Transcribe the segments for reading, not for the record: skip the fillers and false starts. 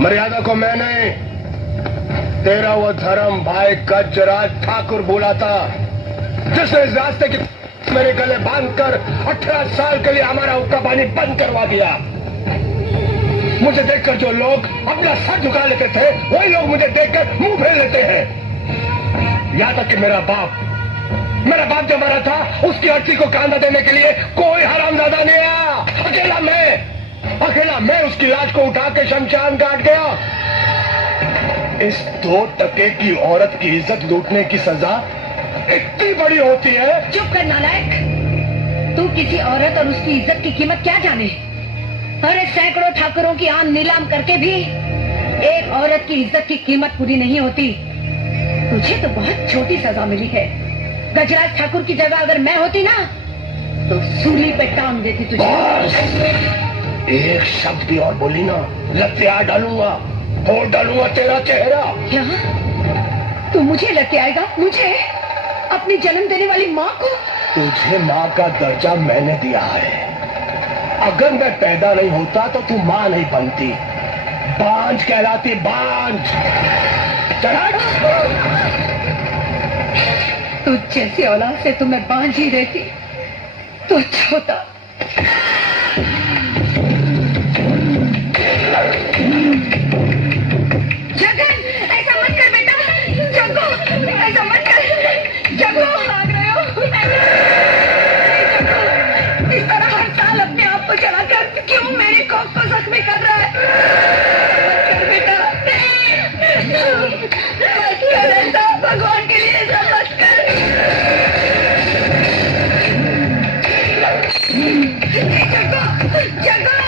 मर्यादा को मैं नहीं, तेरा वो धर्म भाई गजराज ठाकुर बोला था, जिसने इस रास्ते की मेरे गले बांधकर 18 साल के लिए हमारा हुक्का पानी बंद करवा दिया। मुझे देखकर जो लोग अपना सर झुका लेते थे, वही लोग मुझे देखकर मुंह फेर लेते हैं। यहां तक कि मेरा बाप जो मरा था, उसकी अर्थी को कांधा देने के लिए कोई हरामजादा नहीं आया। अकेला मैं उसकी लाश को उठा के शमशान घाट गया। इस 2 टके की औरत की इज्जत लूटने की सजा इतनी बड़ी होती है। चुप कर नालायक, तू किसी औरत और उसकी इज्जत की कीमत क्या जाने? अरे सैकड़ों ठाकुरों की आन नीलाम करके भी एक औरत की इज्जत की कीमत पूरी नहीं होती। तुझे तो बहुत छोटी सजा मिली है। गजराज ठाकुर की जगह अगर मैं होती ना, तो सूली पे टांग देती तुझे। एक शब्द भी और बोली ना, लत्या डालूंगा, फोड़ डालूंगा तेरा चेहरा। क्या तू मुझे लग आएगा? मुझे? अपनी जन्म देने वाली माँ को? तुझे माँ का दर्जा मैंने दिया है। अगर मैं पैदा नहीं होता तो तू माँ नहीं बनती, बांझ कहलाती, बांझ। तू जैसी औलाद से तो मैं बांझ ही रहती तो अच्छा होता। जगन, ऐसा मत कर बेटा। जग्गू, ऐसा मत कर। जग्गू, भाग रहे हो? जग्गू, इस तरह हर साल अपने आप को जलाकर क्यों मेरी कोख को जख्मी कर रहा है? मत कर बेटा, मत कर ऐसा, भगवान के लिए ऐसा मत कर। जग्गू, जग्गू,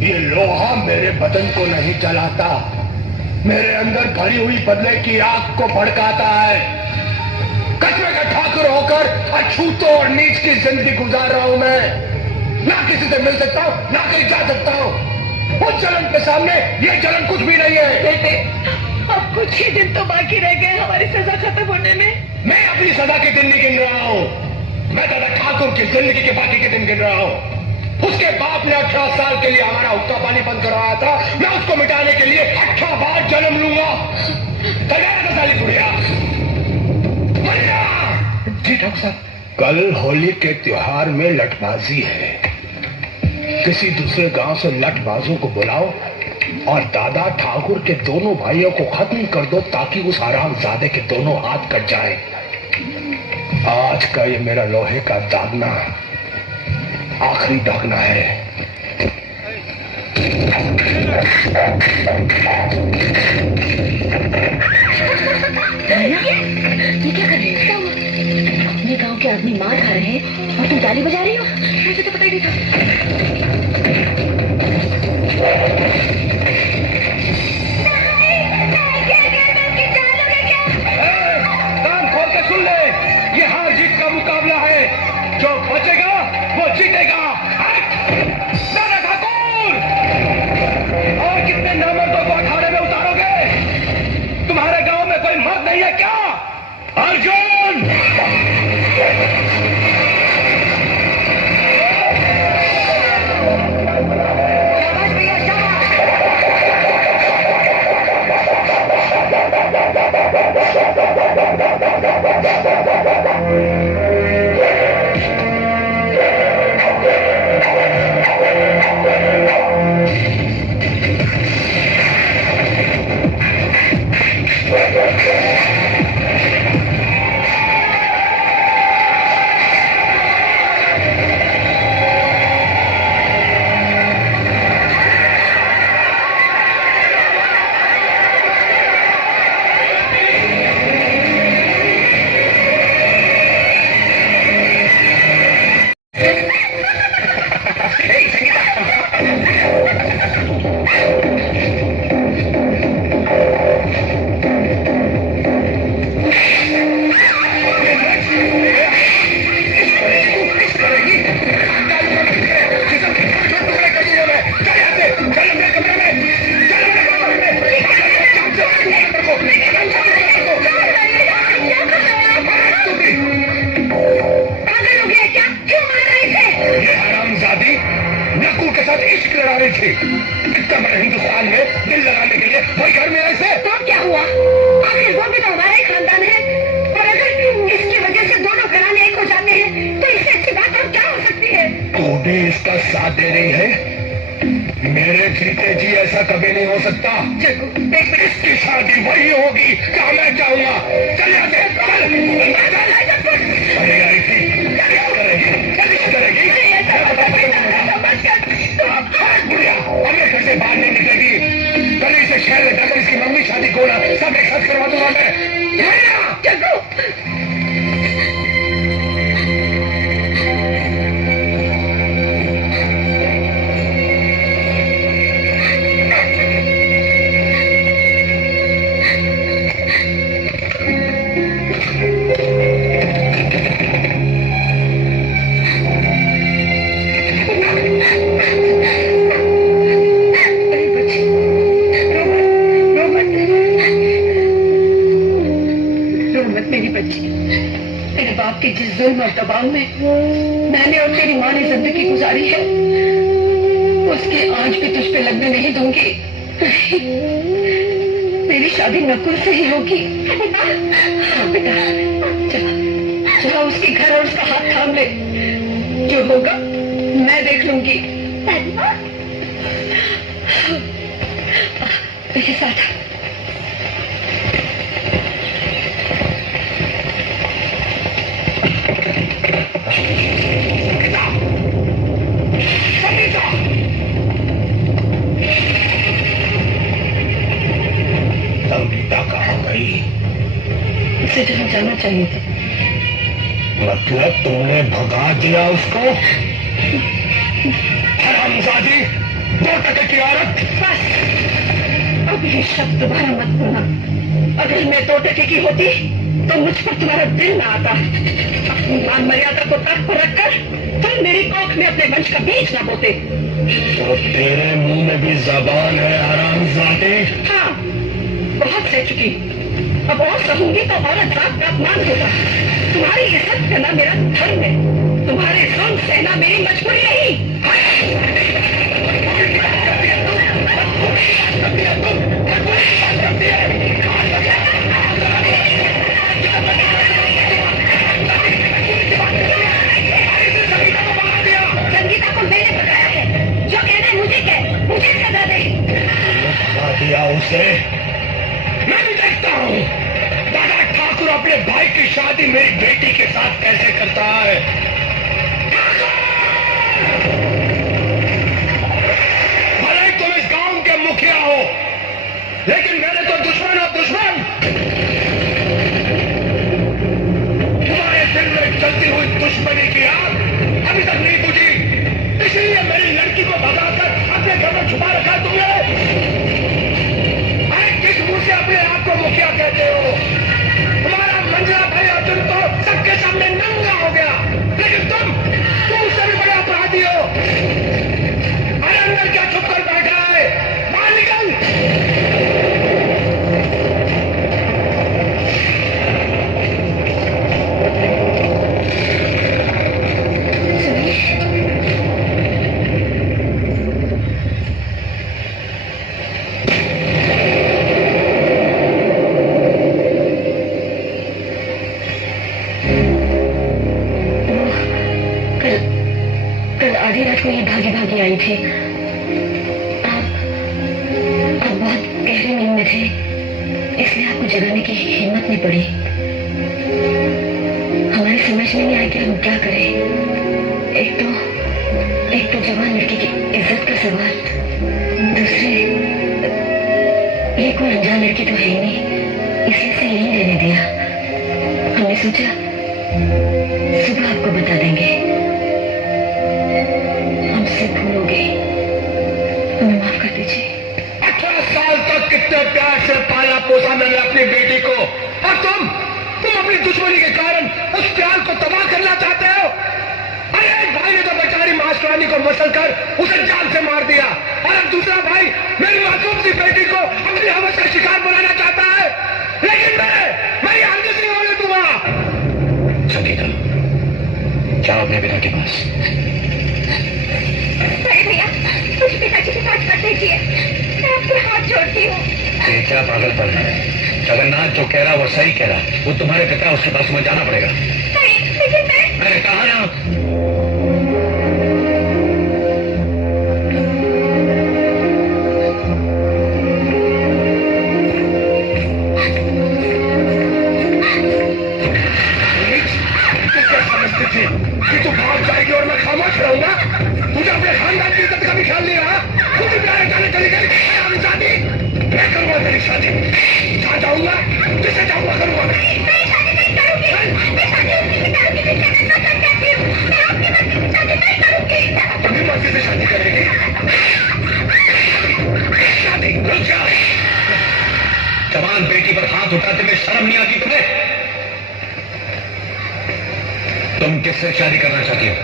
ये लोहा मेरे बदन को नहीं जलाता, मेरे अंदर भरी हुई बदले की आग को भड़काता है। कचरे का ठाकुर होकर अछूतों और नीच की जिंदगी गुजार रहा हूं मैं। ना किसी से मिल सकता हूं, ना कहीं जा सकता हूं। उस जलन के सामने ये जलन कुछ भी नहीं है। बेटे, अब कुछ ही दिन तो बाकी रह गए हमारी सजा खत्म होने में। मैं अपनी सजा के दिन नहीं गिन रहा हूं, मैं दादा ठाकुर की जिंदगी के बाकी के दिन गिन रहा हूं। उसके बाप ने 18 साल के लिए हमारा हुक्का पानी बंद करवाया था, मैं उसको मिटाने के लिए 18 बार जन्म लूंगा। साली गुड़िया। जी ठाकुर साहब, कल होली के त्योहार में लठबाजी है। किसी दूसरे गांव से लठबाजों को बुलाओ और दादा ठाकुर के दोनों भाइयों को खत्म कर दो, ताकि उस हरामजादे के दोनों हाथ कट जाए। आज का ये मेरा लोहे का दागना आखिरी दागना है। ये क्या कर रही है? अपने गांव के आदमी मार खा रहे हैं और तुम ताली बजा रही हो? मुझे तो पता ही नहीं था। कान खोल के सुन ले, ये हार जीत का मुकाबला है, जो बचेगा वो जीतेगा। दादा ठाकुर, और कितने नामर्दों को अखाड़े में उतारोगे? तुम्हारे गांव में कोई मर्द नहीं है क्या? अर्जुन! शाबाश भैया, शाबाश। इसकी शादी वही होगी क्या मैं जाऊंगा? चल यहाँ से, चल। अरे यार क्या करेगी? बुढ़िया हमें घर से बाहर नहीं निकलेगी। कल इसे शहर में जाकर इसकी मम्मी शादी को ना सब एक साथ करवा दूंगा मैं। के जिस जुल्म और दबाव में मैंने और तेरी माँ ने जिंदगी गुजारी है उसके आज भी तुझ पे लगने नहीं दूंगी। मेरी शादी नकुल से ही होगी। हाँ बेटा चला उसके घर और उसका हाथ थाम ले। जो होगा मैं देख लूंगी। मेरे साथ उसे जहाँ जाना चाहिए था। मतलब तुमने भगा दिया उसको? हरामजादी 2 टके की औरत। बस अब ये शब्द दोबारा मत बोलना। अगर मैं 2 टके की होती तो मुझ पर तुम्हारा दिल ना आता। अपनी मान मर्यादा को तर्क पर रखकर तुम मेरी कोख में अपने वंश का बीज ना बोते। तो तेरे मुंह में भी जबान है हरामजादी? हाँ बहुत सह चुकी। अब और सहूंगी तो औरत जात का अपमान होगा। तुम्हारी इज्जत करना मेरा धर्म है। तुम्हारे जुल्म सहना मेरी मजबूरी नहीं। संगीता को मैंने बताया है। जो कहना है मुझे कह, मुझे सजा दे। भगा दिया उसे। मैं भी देखता हूँ दादा ठाकुर अपने भाई की शादी मेरी बेटी के साथ कैसे करता है। भले तुम इस गांव के मुखिया हो लेकिन मेरे तो दुश्मन हो दुश्मन। तुम्हारे दिल में चलती हुई दुश्मनी की आग अभी तक नहीं बुझी। इसलिए मेरी लड़की को भगाकर अपने घर में छुपा रखा तुमने। किस मुंह से अपने आप को मुखिया कहते हो? तुम्हारा मंजरा भाई अर्जुन तो सबके सामने नंगा हो गया लेकिन तुम उससे भी बड़े अपराधी हो। अरे अंदर क्या छुप कर बैठा है? बाहर निकल। आधी रात को ये भागी भागी आई थी। आप बहुत गहरे नींद में थे इसलिए आपको जगाने की हिम्मत नहीं पड़ी। हमारी समझ में नहीं आया कि हम क्या करें। एक तो जवान लड़की की इज्जत का सवाल, दूसरे ये कोई अनजान लड़की तो है ही नहीं इसलिए से यही लेने दिया। हमने सोचा सुबह आपको बता देंगे। हमसे भूल हो गई, हमें माफ कर दीजिए। 18 साल तक कितने प्यार से पाला पोसा मैंने अपनी बेटी को और तुम अपनी दुश्मनी के कारण उस प्यार को तबाह करना चाहते हो। अरे एक भाई ने तो बेचारी मास्टरानी को मसल कर उसे जान से मार दिया और अब दूसरा भाई मेरी मासूम सी बेटी को अपनी हवस का शिकार बनाना चाहता है। लेकिन मैं ये हरगिज़ नहीं होने दूंगा। संगीता जाओ अपने पिता के पास। भैया मुझे पिताजी के साथ कर दीजिए, मैं आपके हाथ जोड़ती हूँ। ये क्या पागलपन है? जगन्नाथ जो कह रहा वो सही कह रहा। वो तुम्हारे पिता उसके पास में जाना पड़ेगा। लेकिन मैंने कहा ना। उठाते में शर्म नहीं आती तुम्हें? तुम किससे शादी करना चाहती हो?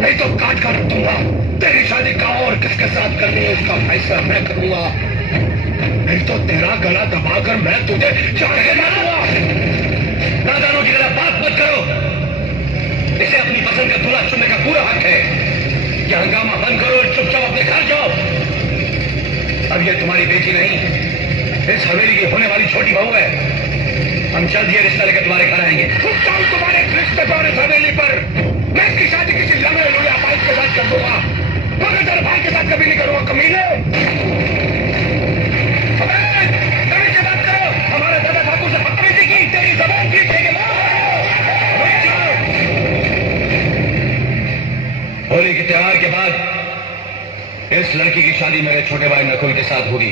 नहीं तो काट काट दूंगा। तेरी शादी का और किसके साथ करनी है उसका फैसला मैं करूंगा। नहीं तो तेरा गला दबाकर मैं तुझे जान के मार दूंगा। नादानों की तरह बात मत करो। इसे अपनी पसंद का दूल्हा चुनने का पूरा हक है। यह हंगामा बंद करो और चुपचाप अपने घर जाओ। अब ये तुम्हारी बेटी नहीं, इस हवेली की होने वाली छोटी बहू है। हम जल्द ये रिश्ता लेकर तुम्हारे घर आएंगे। तुम्हारे रिश्ते पर इस हवेली पर मैं इसकी शादी किसी लंबे लोया भाई के साथ कर दूंगा, मगर तेरे भाई के साथ कभी नहीं करूंगा। कमीने, कभी से बात करो। हमारे दादा ठाकुर से बदतमीजी की, तेरी जबान की होली के त्योहार के बाद इस लड़की की शादी मेरे छोटे भाई नकुल के साथ होगी।